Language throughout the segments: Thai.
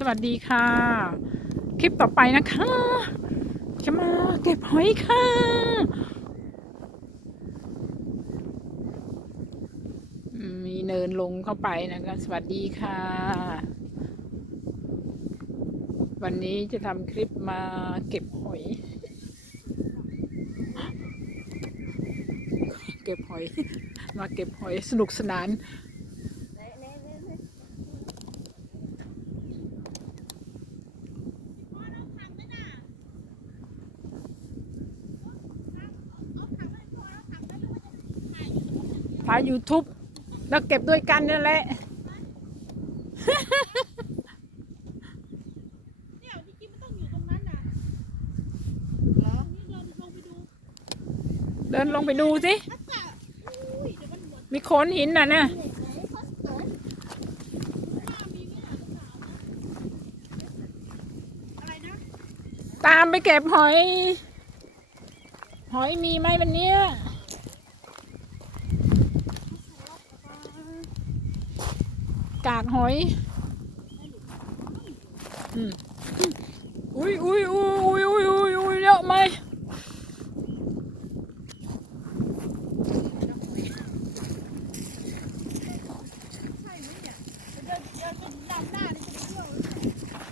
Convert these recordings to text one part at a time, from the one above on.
สวัสดีค่ะ คลิปต่อไปนะคะ จะมาเก็บหอยค่ะ มีเนินลงเข้าไปนะคะ สวัสดีค่ะ วันนี้จะทำคลิปมาเก็บหอย เก็บหอย มาเก็บหอยสนุกสนาน ถ่าย YouTube แล้วเก็บด้วยกันนั่นแหละเนี่ยจริงๆมันต้องอยู่ตรงนั้นน่ะเหรอนี่เดินลงไปดูเดินลงไปดูสิ ทักษะอุ้ยเดี๋ยวมันเหมือนมีโคนหินน่ะนะว่ามีเนี่ยหรือเปล่านะอะไรนะตามไปเก็บหอย หอยมีไหมวันเนี้ย กากหอยอืมอุ้ยอุ้ยอุ้ยอุ้ยอุ้ยอุ้ยอุ้ยเยอะไหมใช่ไหมเนี่ยเดินเดินไปดำหน้านี่จะไปเที่ยวหรือเปล่า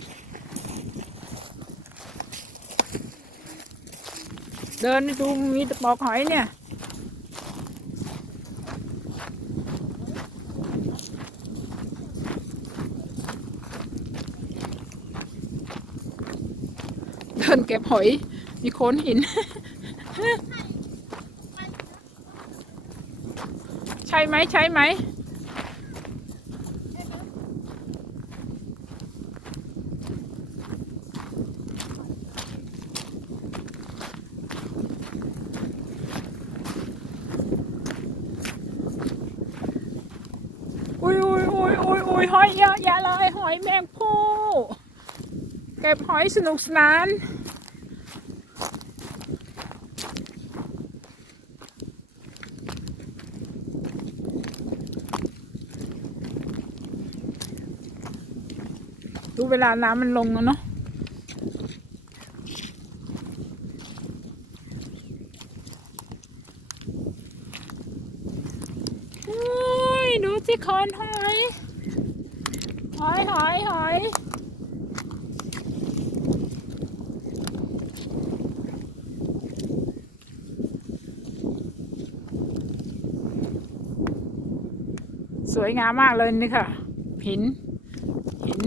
เดินดูมีแตะปอกหอยเนี่ย เก็บหอย มีโคนหิน ใช่ไหมใช่ไหมอุ้ยอุ้ยอุ้ยอุ้ยอุ้ยหอยเยอะแยะเลยหอยแมงผู้เก็บหอยสนุกสนาน ดูเวลาน้ำมันลงแล้วเนาะโอ้ยดูสิคอนหอย หอยหอยหอยสวยงามมากเลยนี่ค่ะ หิน หิน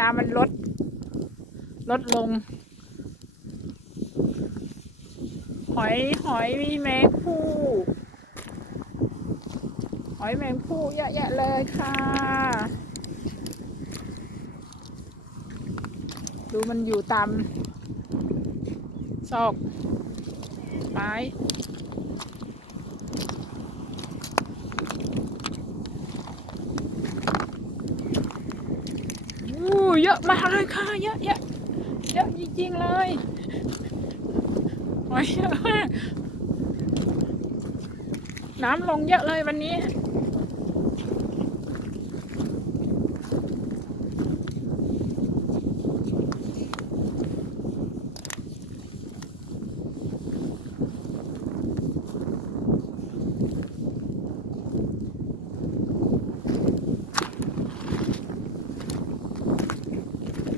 น้ำมันลด ลดลง หอยหอยมีแมงผู้หอยแมงผู้เยอะแยะเลยค่ะ ดูมันอยู่ตามซอกไม้ อะมากเลยค่ะ เยอะเยอะเยอะจริงๆเลยหอยเยอะมากน้ำลงเยอะเลยวันนี้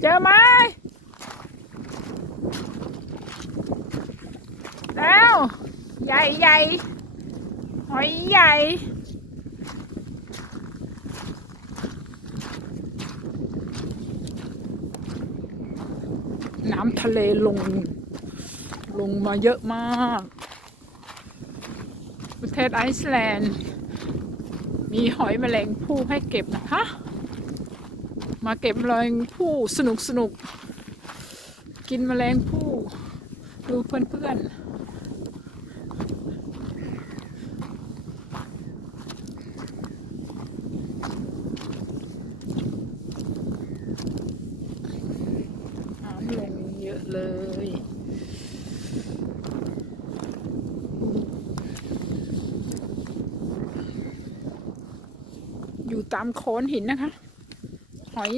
เจอไหมแล้วใหญ่ใหญ่หอยใหญ่น้ำทะเลลง ลงมาเยอะมาก ประเทศไอซ์แลนด์ มีหอยแมลงภู่ให้เก็บนะคะ มาเก็บแมลงผู้สนุกสนุก กินแมลงผู้ดูเพื่อนๆน้ำลงเยอะเลยอยู่ตามโคนหินนะคะ หอย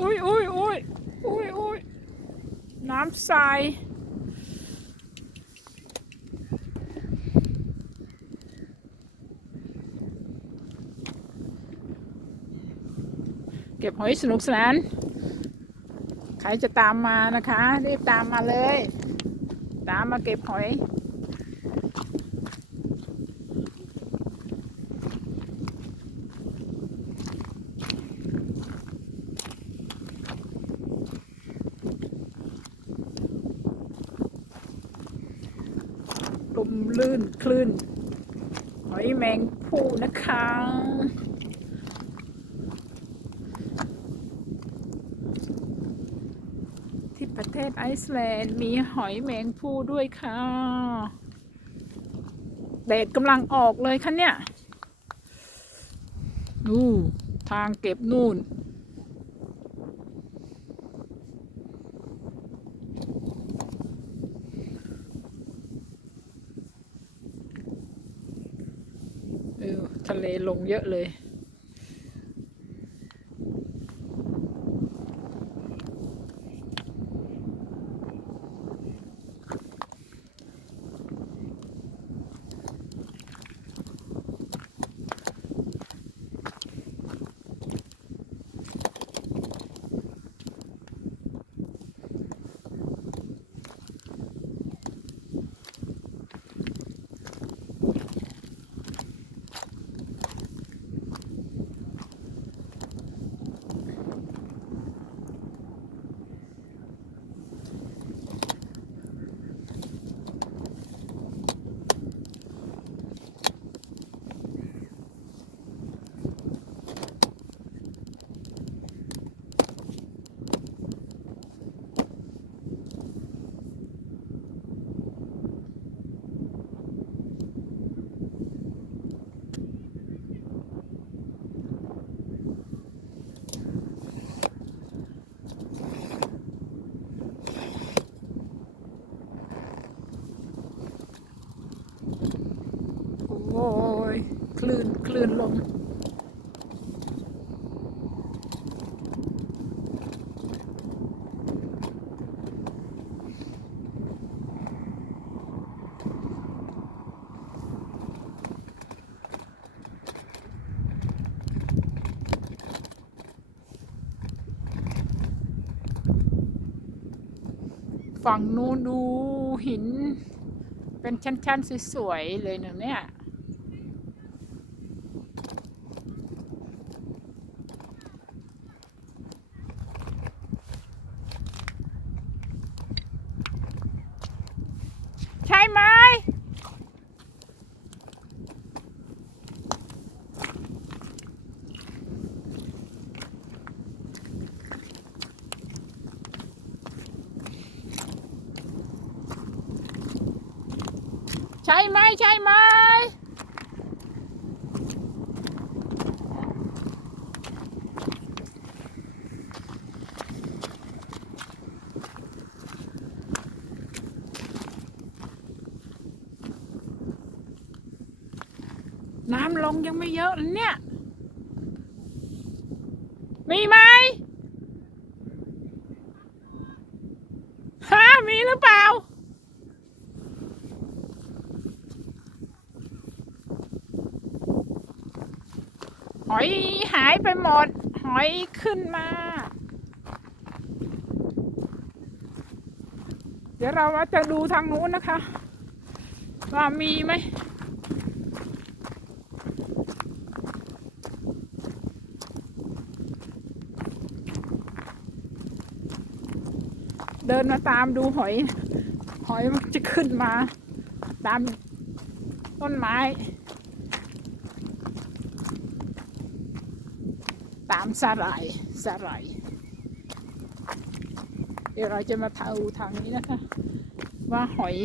อุ้ยอุ้ยอุ้ยอุ้ยอุ้ยน้ำใส ก็บหอยสนุกสนาน ใครจะตามมานะคะ รีบตามมาเลย ตามมาเก็บหอยลมลื่นคลื่นหอยแมงผู้นะคะ ที่ประเท ศไอซ์แลนด์ มีหอยแมงผู้ด้วยค่ะแดดกำลังออกเลยค่ะเนี่ยนู่ทางเก็บนู่นเออทะเลลงเยอะเลย โอ้ย คลื่นคลื่นลมฝั่งนู้นดูหิน เป็นชั้นๆสวยๆเลยนะเนี่ย ใช่ไหมใช่ไหมใช่ไหม น้ำลงยังไม่เยอะเนี่ย มีไหมฮะมีหรือเปล่า หอยหายไปหมด หอยขึ้นมา เดี๋ยวเราจะดูทางนู้นนะคะ ว่ามีไหม เดินมาตามดูหอย หอยมันจะขึ้นมา ตามต้นไม้ ตามสาหร่ายสาหร่ายเดี๋ยวเราจะมาเทาทางนี้นะคะ ว่าหอย